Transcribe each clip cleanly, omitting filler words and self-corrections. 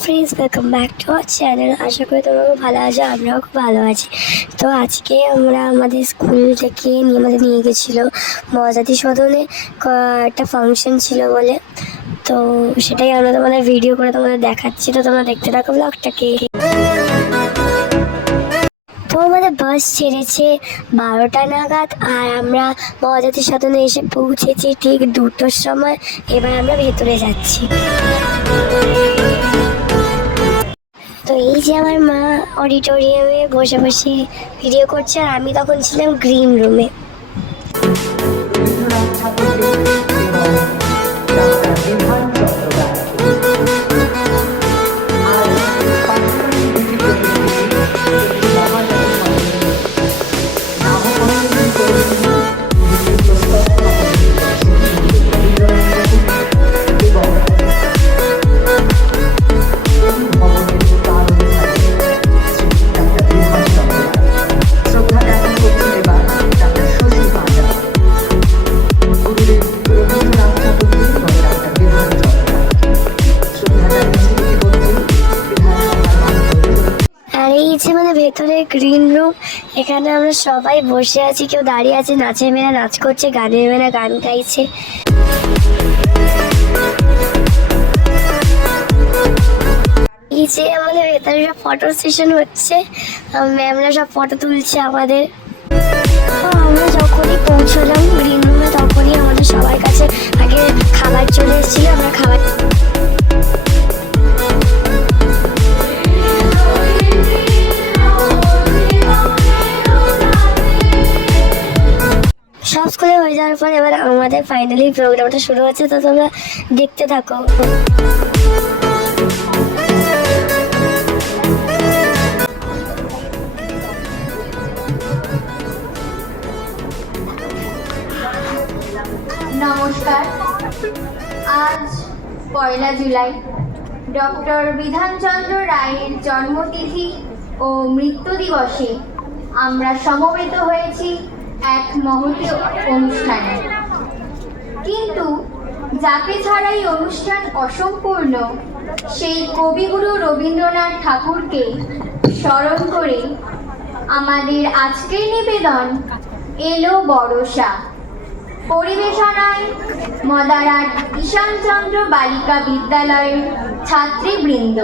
Friends, welcome back to our channel. আশা করি তোমরা খুব ভালো আছো, আমরাও খুব ভালো আছি। তো আজকে আমরা আমাদের স্কুল থেকে নিয়ে গেছিলো মজাতি সদনে, একটা ফাংশন ছিল বলে। তো সেটাই আমরা তোমাদের ভিডিও করে তোমাদের দেখাচ্ছি। তো তোমরা দেখতে থাকো ব্লগটাকে। তো আমাদের বাস ছেড়েছে 12টা নাগাদ, আর আমরা মজাতি সদনে এসে পৌঁছেছি ঠিক 2টোর সময়। এবার আমরা ভেতরে যাচ্ছি। তো এই যে আমার মা অডিটোরিয়ামে বসে বসে ভিডিও করছে, আর আমি তখন ছিলাম গ্রিন রুমে। ভেতরে গ্রিন রুম, এখানে আমরা সবাই বসে আছি, কেউ দাঁড়িয়ে আছে, নাচের মেয়েরা নাচ করছে, গানের মেয়েরা গান গাইছে। এই যে আমাদের ভেতরে সব ফটো সেশন হচ্ছে, ম্যামরা সব ফটো তুলছে আমাদের। আমরা যখনই পৌঁছলাম গ্রিন রুমে, তখনই আমাদের সবার কাছে আগে খাবার চলে এসেছিল। আমরা খাবার সব স্কুলে হয়ে যাওয়ার পর এবার আমাদের ফাইনালি প্রোগ্রামটা শুরু হচ্ছে। তো তোমরা দেখতে থাকো। নমস্কার। আজ 1 জুলাই ডক্টর বিধানচন্দ্র রায়ের জন্মতিথি ও মৃত্যু দিবসে আমরা সমবেত হয়েছি এক মহতী অনুষ্ঠানে। কিন্তু যাকে ছাড়াই অনুষ্ঠান অসম্পূর্ণ, সেই কবিগুরু রবীন্দ্রনাথ ঠাকুরকে স্মরণ করে আমাদের আজকের নিবেদন এলো বরষা। পরিবেশনায় মদারাট ঈশানচন্দ্র বালিকা বিদ্যালয়ের ছাত্রীবৃন্দ।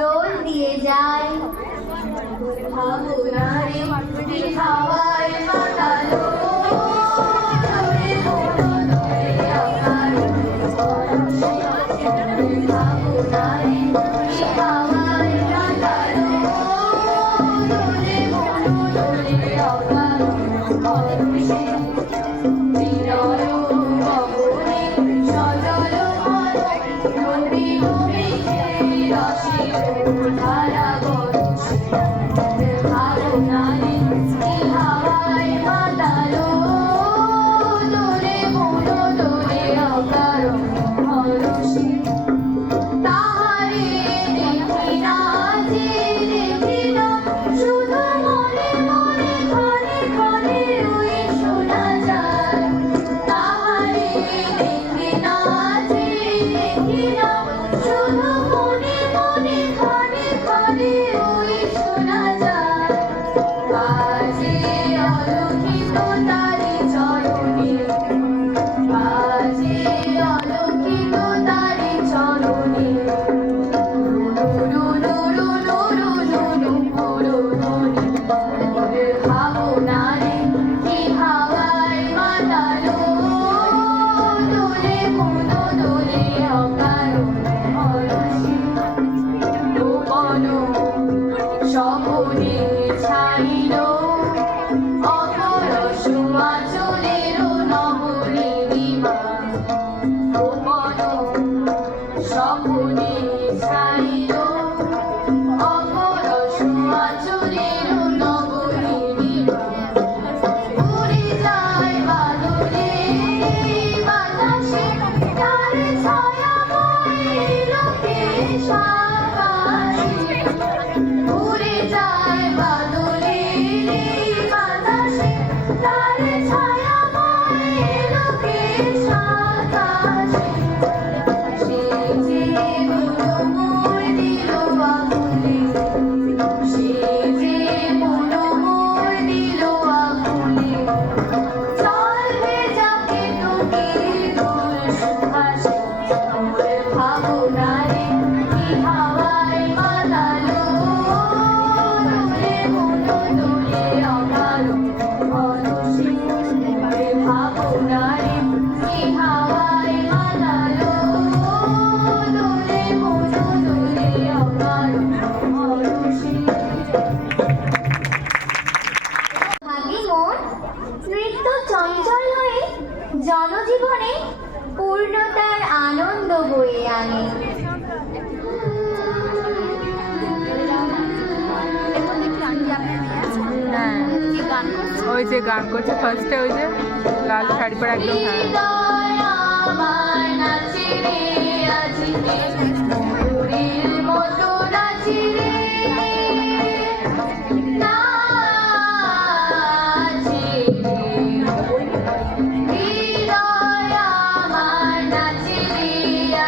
দোল দিয়ে যায় হাওয়ায় মাতালো। জনজীবনে পূর্ণতার আনন্দ বয়ে আনে। ওই যে গান করছে ফার্স্টে, ওই যে লাল শাড়ি পরে একদম। হৃদয় আমার নাচে রে আজি, ময়ূরের মতো নাচে রে, নাচে রে। হৃদয় আমার নাচে রে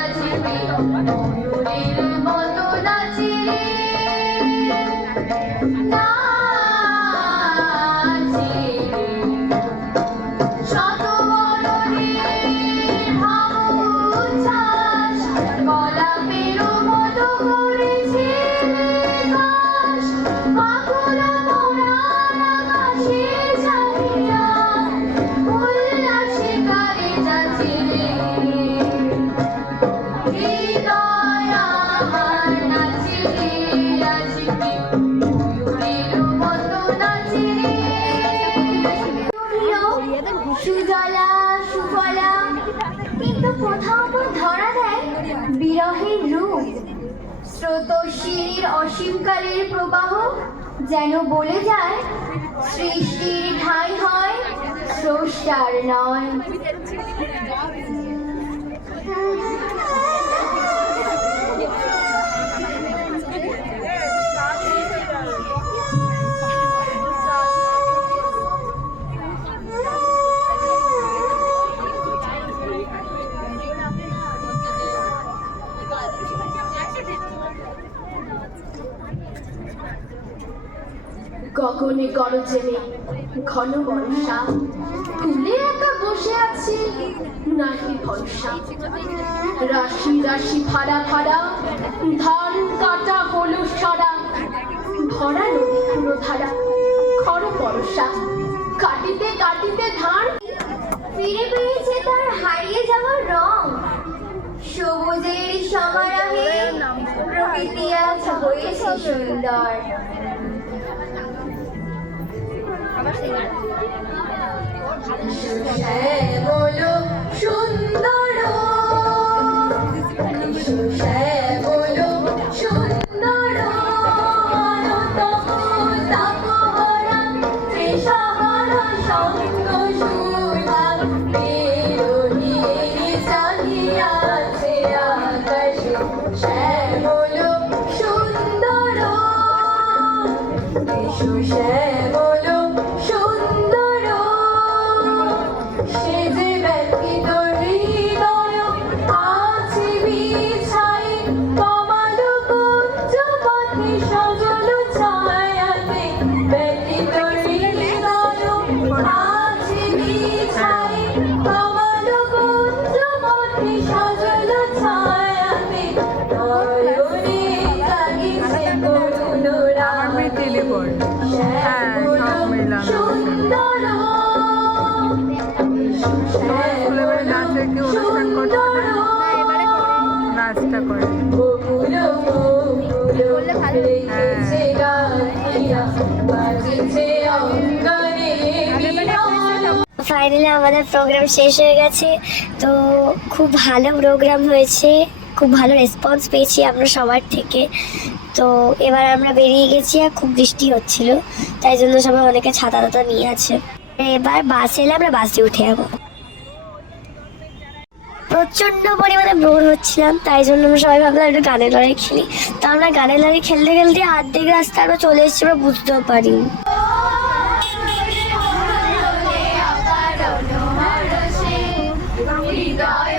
আজি, ময়ূরের মতো নাচে রে, নাচে রে। শত বরণের ভাবউচ্ছ্বাস, গোলাপের মতো করেছে বিকাশ। বাকুল মোরার আকাশে চাহিয়া, উল্লাসে গানে যাচ্ছে রে। হৃদয় আমার নাচে রে আজি, ময়ূরের মতো নাচে রে। সুজলা সুফলা, কিন্তু কোথাও তো ধরা দেয় বিরহের রূপ। স্রোতস্বিনীর অসীমকালের প্রবাহ যেন বলে যায়, সৃষ্টির ঠাঁই হয় স্রষ্টার নয়। গগনে গরজে মেঘ, ঘন বর্ষা, কুলে একা বসে আছে নাহি ভরসা। রাশি রাশি ফাড়া ফাড়া, ধান কাটা হলো সারা, ভরা নদী পুরো ধারা, খর পরশা। কাটিতে কাটিতে ধান ফিরে পেয়েছে তার হারিয়ে যাওয়ার রং। সবুজের সমারোহে প্রকৃতি আজ হয়েছে সুন্দর। শ্যামল সুন্দর, শ্যামল সুন্দর, তাপহরা তৃষাহরা সঙ্গ সুধা, বেরোহিনী চাহিয়াছে আকাশে। শ্যামল সুন্দর, শ্যামল সুন্দর, সে যে ব্যতীত হৃদয় আছে বিছাই, কমল কুঞ্জ পথে সজল ছায়াতে। ব্যতীত হৃদয় আছে বিছাই, কমল কুঞ্জ পথে সজল ছায়াতে। নয়নে জাগিছে করুণ রাতে, শ্যামল সুন্দর, নাচে কি অনুষ্ঠান করছে না, নাচটা করে। ফাইনালি আমাদের প্রোগ্রাম শেষ হয়ে গেছে। তো খুব ভালো প্রোগ্রাম হয়েছে, খুব ভালো রেসপন্স পেয়েছি আমরা সবার থেকে। তো এবার আমরা বেরিয়ে গেছি, আর খুব বৃষ্টি হচ্ছিল, তাই জন্য সবাই অনেকে ছাতা টাতা নিয়ে আছে। এবার বাস এলে আমরা বাসে উঠে যাবো। প্রচণ্ড পরিমাণে বোর হচ্ছিলাম, তাই জন্য আমরা সবাই ভাবলাম একটু গানের লড়াই খেলি। তো আমরা গানের লড়াই খেলতে খেলতে অর্ধেক রাস্তা আমরা চলে এসেছি, আমরা বুঝতেও পারিনি। হৃদয়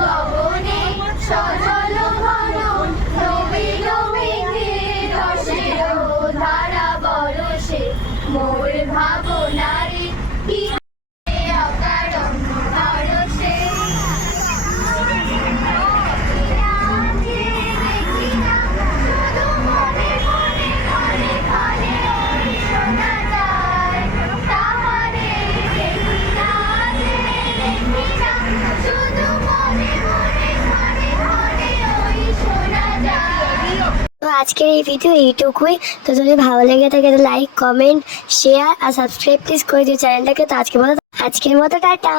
গগনে সজল ঘন, নবীন মেঘের রসের ধারা বরষে। মোর ভাবনারে কি অকারণ হরষে। দেখি না শুধু মনে মনে, ঘরে ঘরে ওই শোনা যায়। তাহারে দেখি না, দেখি না শুধু মনে মনে, ঘরে ঘরে ওই শোনা যায়। তো আজকের এই ভিডিও এইটুকুই। তো যদি ভালো লেগে থাকে তো লাইক, কমেন্ট, শেয়ার আর সাবস্ক্রাইব প্লিজ করে দিও চ্যানেলটাকে। তো আজকের মতো টাটা।